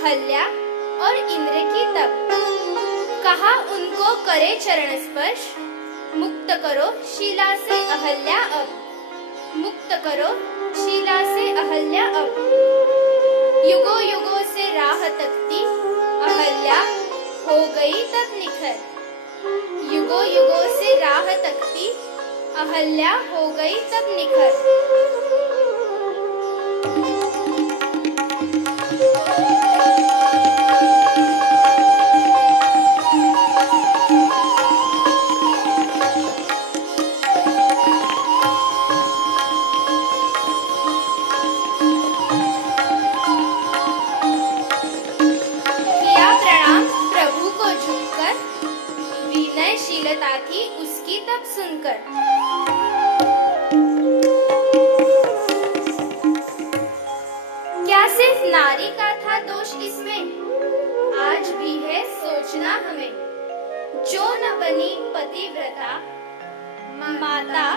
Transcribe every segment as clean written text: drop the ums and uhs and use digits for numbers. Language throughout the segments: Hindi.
अहल्या और इंद्र की तप। कहा उनको करे चरण स्पर्श, मुक्त करो शीला से अहल्या अब, मुक्त करो शीला से अहल्या अब। युगों युगों से राह तकती अहल्या हो गई तब निखर, युगों युगों से राह तकती अहल्या हो गई तब निखर। विनयशीलता थी उसकी तब सुनकर। क्या सिर्फ नारी का था दोष इसमें, आज भी है सोचना हमें। जो न बनी पतिव्रता माता,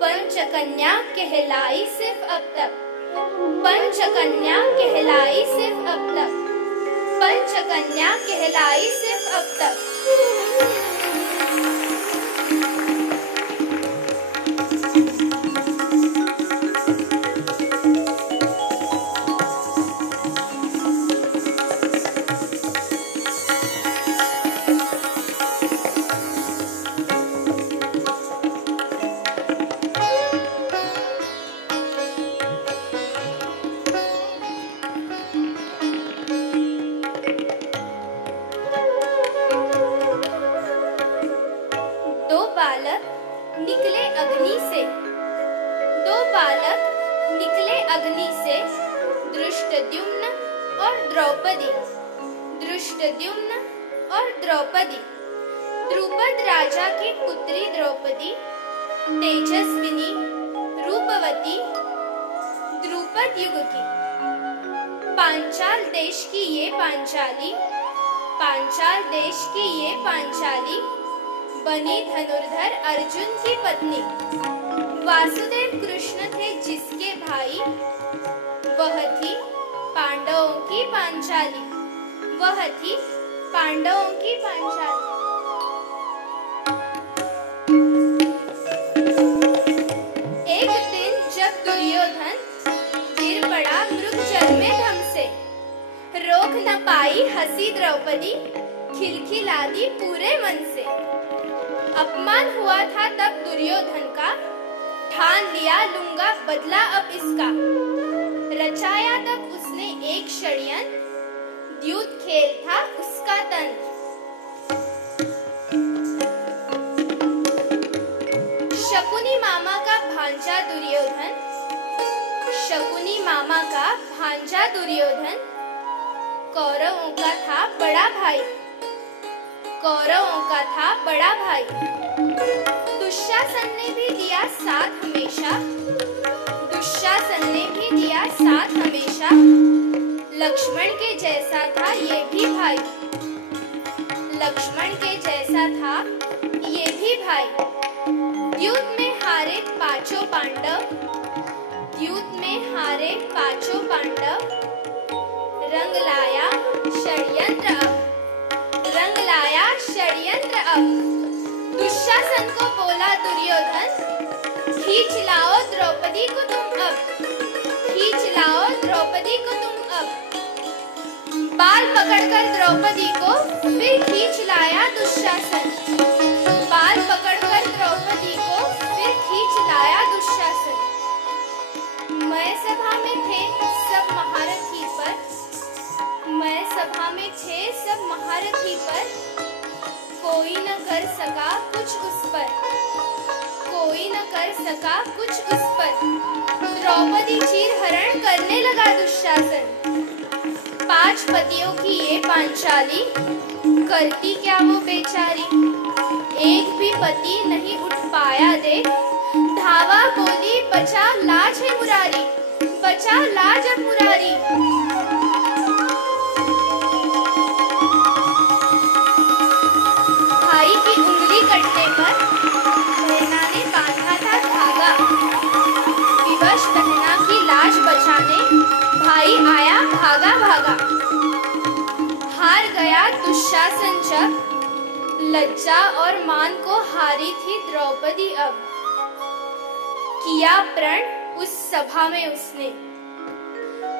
पंचकन्या कहलाई सिर्फ अब तक, पंचकन्या कहलाई सिर्फ अब तक, पंचकन्या कहलाई सिर्फ अब तक। निकले अग्नि से, दो बालक निकले अग्नि से, दृष्टद्युम्न और द्रौपदी, दृष्टद्युम्न और द्रौपदी। द्रुपद राजा की पुत्री द्रौपदी, तेजस्विनी रूपवती, द्रुपद युग की। पांचाल देश की ये पांचाली, पांचाल देश की ये पांचाली, बनी धनुर्धर अर्जुन की पत्नी। वासुदेव कृष्ण थे जिसके भाई, वह थी पांडवों की पांचाली, वह थी पांडवों की पांचाली। एक दिन जब दुर्योधन गिर पड़ा मृगजल में धम से, रोक न पाई हंसी द्रौपदी, खिलखिला दी पूरे मन से। अपमान हुआ था तब दुर्योधन का, ठान लिया लूंगा बदला अब इसका। रचाया तब उसने एक षड्यंत्र, द्यूत खेल था उसका तंत्र। शकुनी मामा का भांजा दुर्योधन, शकुनी मामा का भांजा दुर्योधन, कौरवों का था बड़ा भाई, कौरवों का था बड़ा भाई। दुशासन ने भी दिया साथ हमेशा, दुशासन ने भी दिया साथ हमेशा। लक्ष्मण के जैसा था ये भी भाई, लक्ष्मण के जैसा था ये भी भाई। युद्ध में हारे पांचों पांडव, युद्ध में हारे पांचों पांडव। रंग लाया षड्यंत्र अब, रंग लाया षड्यंत्र अब। दुशासन को बोला दुर्योधन, खींच लाओ द्रौपदी को तुम अब, खींच लाओ द्रौपदी को तुम अब। बाल पकड़कर द्रौपदी को फिर खींच लाया दुशासन, बाल पकड़कर द्रौपदी को फिर खींच लाया दुशासन। मैं सभा में थे सब महारथी पर, मैं सभा में थे सब महारथी पर, कोई न कर सका कुछ उस पर, कोई न कर सका कुछ उस पर। द्रौपदी चीर हरण करने लगा दुशासन। पांच पतियों की ये पांचाली, करती क्या वो बेचारी। एक भी पति नहीं उठ पाया देख, धावा बोली बचा लाज है मुरारी, बचा लाज अब मुरारी। भाई की उंगली कटने पर बहना ने बांधा था धागा, विवश बहना की लाज बचाने भाई आया भागा भागा। दुशासन जब लज्जा और मान को हारी थी द्रौपदी, अब किया प्रण उस सभा में उसने,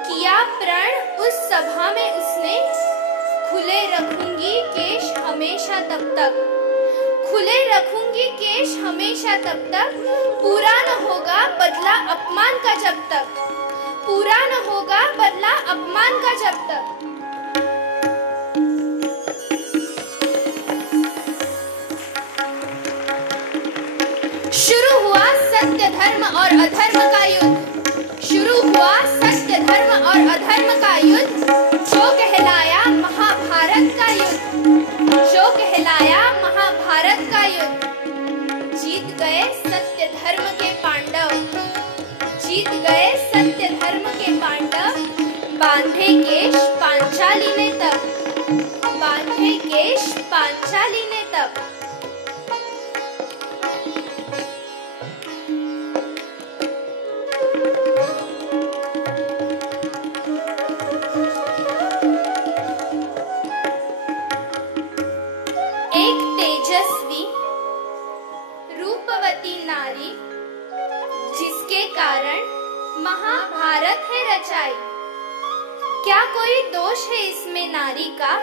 किया प्रण उस सभा में उसने, खुले रखूंगी केश हमेशा तब तक, खुले रखूंगी केश हमेशा तब तक, पूरा न होगा बदला अपमान का जब तक, पूरा न होगा बदला अपमान का जब तक। शुरू हुआ सत्य धर्म और अधर्म का युद्ध, शुरू हुआ सत्य धर्म और अधर्म का युद्ध, जो कहलाया महाभारत का युद्ध, जो कहलाया महाभारत का युद्ध। जीत गए सत्य धर्म के पांडव, जीत गए सत्य धर्म के पांडव, बांधे केश पांचाली ने तब, बांधे केश पांचाली ने तब। एक तेजस्वी रूपवती नारी, जिसके कारण महाभारत है रचाई, क्या कोई दोष है इसमें नारी का,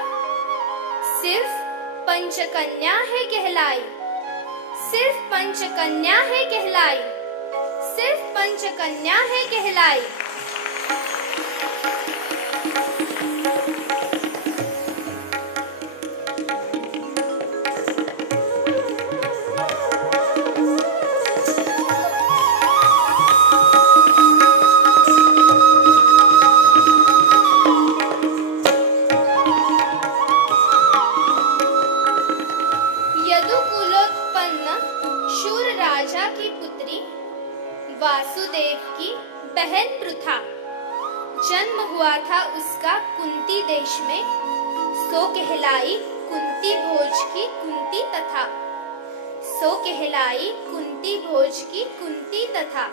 सिर्फ पंचकन्या है कहलाई, सिर्फ पंचकन्या है कहलाई, सिर्फ पंचकन्या है कहलाई। शूर राजा की पुत्री वासुदेव की बहन पृथा, जन्म हुआ था उसका कुंती देश में, सो कहलाई कुंती भोज की कुंती तथा, सो कहलाई कुंती भोज की कुंती तथा।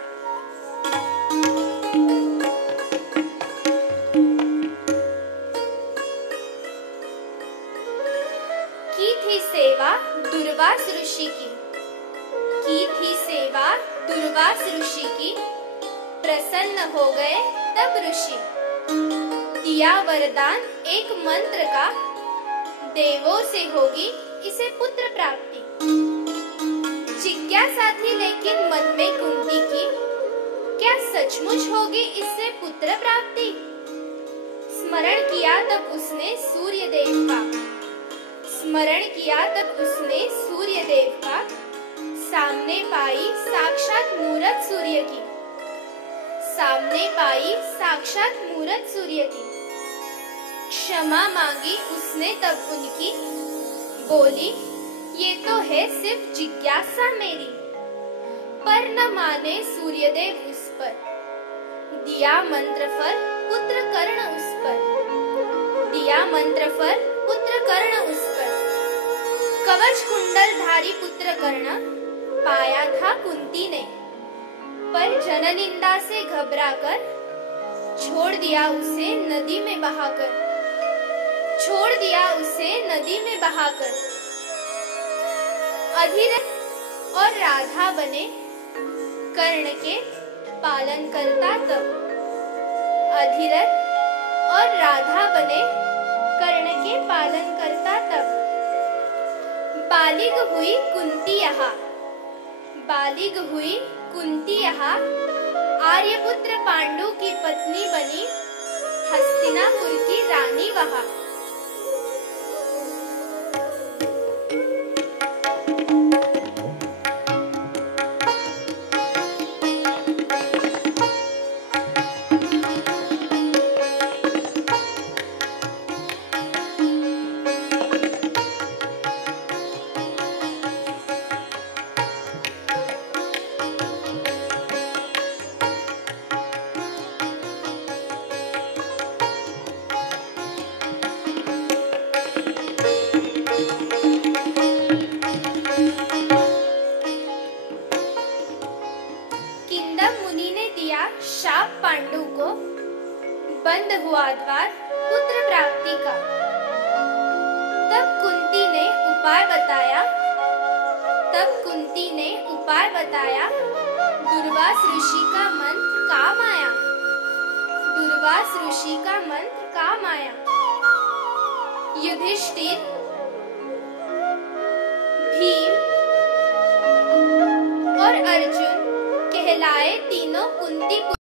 की थी सेवा दुर्वास ऋषि की थी सेवा दुर्वास ऋषि की, प्रसन्न हो गए तब ऋषि, दिया वरदान एक मंत्र का, देवों से होगी इसे पुत्र प्राप्ति। जिज्ञासा थी लेकिन मन में कुंती की, क्या सचमुच होगी इससे पुत्र प्राप्ति। स्मरण किया तब उसने सूर्य देव का, स्मरण किया तब उसने सूर्य देव का, सामने पाई साक्षात मूरत सूर्य की, सामने पाई साक्षात मूरत सूर्य की। क्षमा मांगी उसने तब उनकी, बोली ये तो है सिर्फ जिज्ञासा मेरी, पर न माने सूर्यदेव उस पर, दिया मंत्र फल पुत्र कर्ण उस पर, दिया मंत्र फल पुत्र कर्ण उस पर। कवच कुंडल धारी पुत्र कर्ण पाया था कुंती ने, पर जननिंदा से घबराकर छोड़ दिया उसे नदी में बहाकर, छोड़ दिया उसे नदी में बहाकर। अधिरथ और राधा बने कर्ण के पालन करता तब, अधिरथ और राधा बने कर्ण के पालन करता तब। बालिग हुई कुंती यहाँ, बालिग हुई कुंती यहाँ, आर्यपुत्र पांडु की पत्नी बनी, हस्तिनापुर की रानी वहाँ। तब कुंती ने उपाय बताया, दुर्वास ऋषि का मंत्र काम आया। दुर्वास ऋषि का मंत्र काम आया। युधिष्ठिर, भीम और अर्जुन कहलाए तीनों कुंती